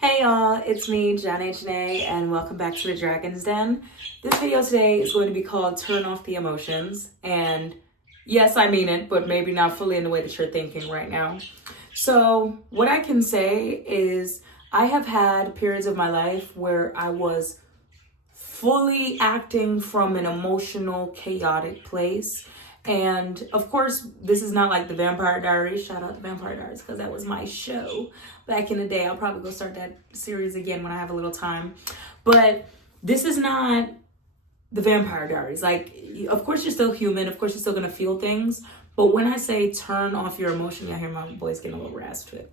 Hey y'all, it's me, Janae Janae, and welcome back to the Dragon's Den. This video today is going to be called Turn Off the Emotions, and yes, I mean it, but maybe not fully in the way that you're thinking right now. So what I can say is I have had periods of my life where I was fully acting from an emotional, chaotic place. And of course, this is not like the Vampire Diaries. Shout out to Vampire Diaries because that was my show back in the day. I'll probably go start that series again when I have a little time. But this is not the Vampire Diaries. Like, of course, you're still human. Of course, you're still going to feel things. But when I say turn off your emotion, I hear my voice getting a little raspy.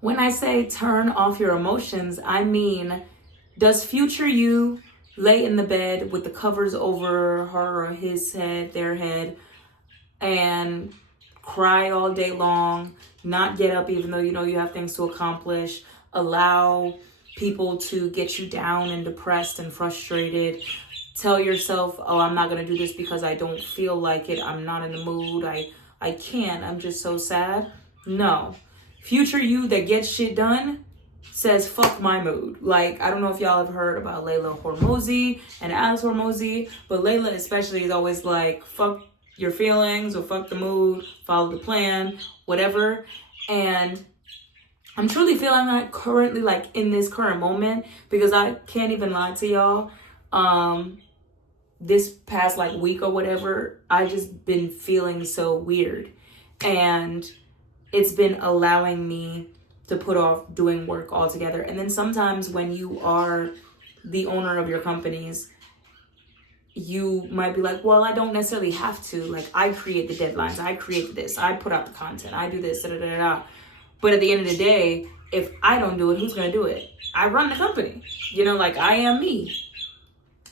When I say turn off your emotions, I mean, does future you lay in the bed with the covers over her or his head, their head, and cry all day long, not get up even though you know you have things to accomplish, allow people to get you down and depressed and frustrated, tell yourself, oh, I'm not going to do this because I don't feel like it, I'm not in the mood, I can't, I'm just so sad? No. Future you that gets shit done says, fuck my mood. Like, I don't know if y'all have heard about Layla Hormozi and Alice Hormozi, but Layla especially is always like, fuck your feelings or fuck the mood, follow the plan, whatever. And I'm truly feeling that currently, like in this current moment, because I can't even lie to y'all. This past like week or whatever, I just been feeling so weird. And it's been allowing me to put off doing work altogether. And then sometimes when you are the owner of your companies, you might be like, well, I don't necessarily have to. Like, I create the deadlines. I create this. I put out the content. I do this, da da da da. But at the end of the day, if I don't do it, who's going to do it? I run the company. You know, like, I am me.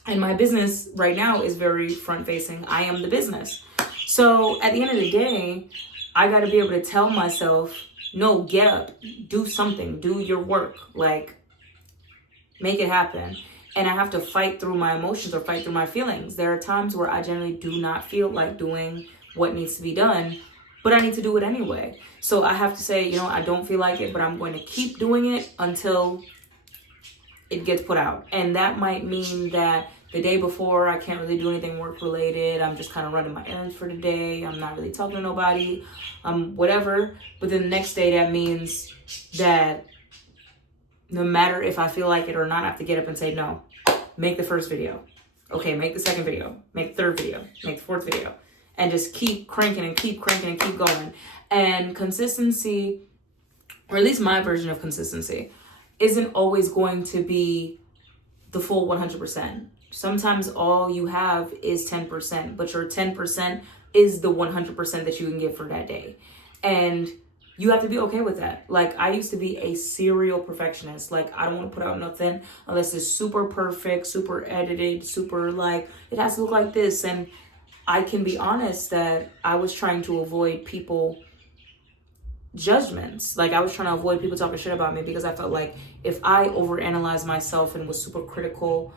And my business right now is very front-facing. I am the business. So at the end of the day, I got to be able to tell myself, no, get up, do something, do your work, like, make it happen. And I have to fight through my emotions or fight through my feelings. There are times where I generally do not feel like doing what needs to be done, but I need to do it anyway. So I have to say, you know, I don't feel like it, but I'm going to keep doing it until it gets put out. And that might mean that the day before, I can't really do anything work related. I'm just kind of running my errands for the day. I'm not really talking to nobody, whatever. But then the next day, that means that no matter if I feel like it or not, I have to get up and say, no, make the first video. Okay, make the second video, make the third video, make the fourth video. And just keep cranking and keep cranking and keep going. And consistency, or at least my version of consistency, isn't always going to be the full 100%. Sometimes all you have is 10%, but your 10% is the 100% that you can give for that day. And you have to be okay with that. Like, I used to be a serial perfectionist. Like, I don't want to put out nothing unless it's super perfect, super edited, super like, it has to look like this. And I can be honest that I was trying to avoid people judgments. Like, I was trying to avoid people talking shit about me because I felt like if I overanalyzed myself and was super critical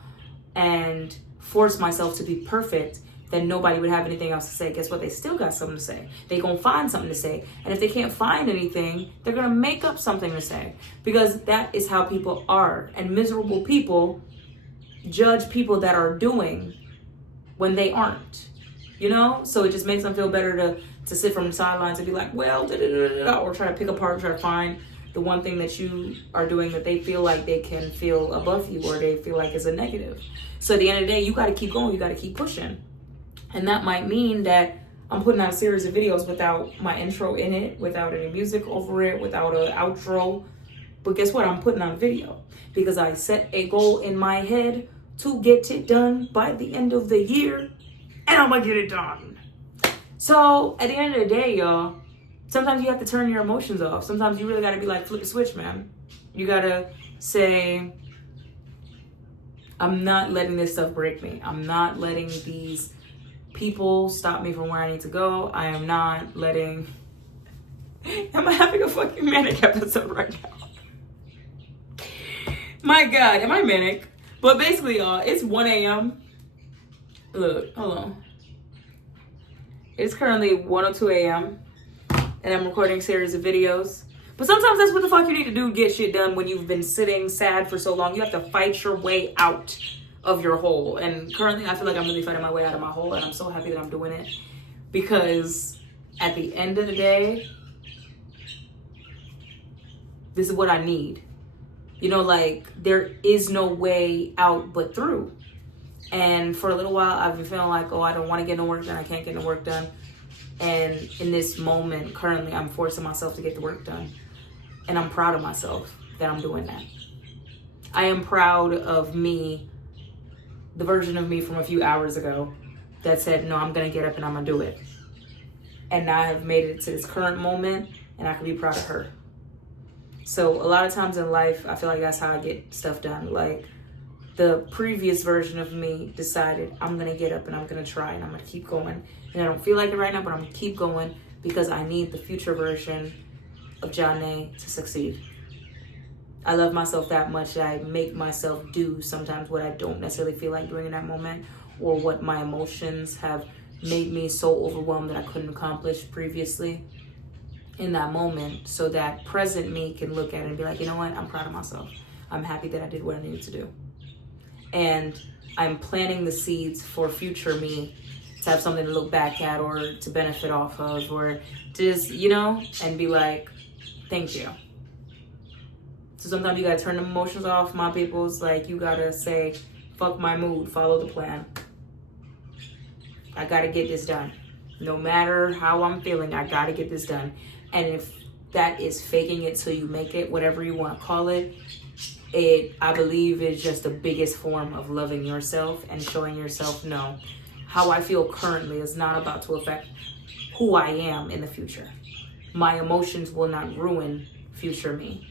and forced myself to be perfect, then nobody would have anything else to say. Guess what? They still got something to say. They gonna find something to say. And if they can't find anything, they're gonna make up something to say. Because that is how people are. And miserable people judge people that are doing when they aren't. You know? So it just makes them feel better to sit from the sidelines and be like, well, da, da, da, da, da, or try to pick apart, try to find the one thing that you are doing that they feel like they can feel above you or they feel like is a negative. So at the end of the day, you got to keep going. You got to keep pushing. And that might mean that I'm putting out a series of videos without my intro in it, without any music over it, without an outro. But guess what? I'm putting out a video because I set a goal in my head to get it done by the end of the year. And I'm going to get it done. So at the end of the day, y'all, sometimes you have to turn your emotions off. Sometimes you really got to be like, flip the switch, man. You got to say, I'm not letting this stuff break me. I'm not letting these people stop me from where I need to go. I am not letting... Am I having a fucking manic episode right now? My God, am I manic? But basically, y'all, it's 1 a.m. Look, hold on. It's currently 1:02 a.m. and I'm recording a series of videos. But sometimes that's what the fuck you need to do to get shit done when you've been sitting sad for so long. You have to fight your way out of your hole. And currently I feel like I'm really fighting my way out of my hole, and I'm so happy that I'm doing it, because at the end of the day, this is what I need. You know, like, there is no way out but through. And for a little while, I've been feeling like, oh, I don't want to get no work done. I can't get no work done. And in this moment, currently, I'm forcing myself to get the work done. And I'm proud of myself that I'm doing that. I am proud of me, the version of me from a few hours ago that said, no, I'm going to get up and I'm going to do it. And now I have made it to this current moment, and I can be proud of her. So a lot of times in life, I feel like that's how I get stuff done. Like, the previous version of me decided, I'm going to get up and I'm going to try and I'm going to keep going. And I don't feel like it right now, but I'm going to keep going because I need the future version of Janae to succeed. I love myself that much that I make myself do sometimes what I don't necessarily feel like doing in that moment, or what my emotions have made me so overwhelmed that I couldn't accomplish previously in that moment, so that present me can look at it and be like, you know what, I'm proud of myself. I'm happy that I did what I needed to do. And I'm planting the seeds for future me to have something to look back at, or to benefit off of, or just, you know, and be like, thank you. So sometimes you gotta turn the emotions off, my peoples. Like, you gotta say, fuck my mood, follow the plan. I gotta get this done. No matter how I'm feeling, I gotta get this done. And if that is faking it till you make it, whatever you want to call it, I believe is just the biggest form of loving yourself and showing yourself, no, how I feel currently is not about to affect who I am in the future. My emotions will not ruin future me.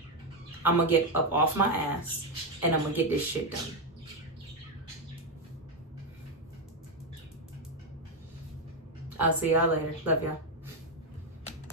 I'm gonna get up off my ass and I'm gonna get this shit done. I'll see y'all later. Love y'all.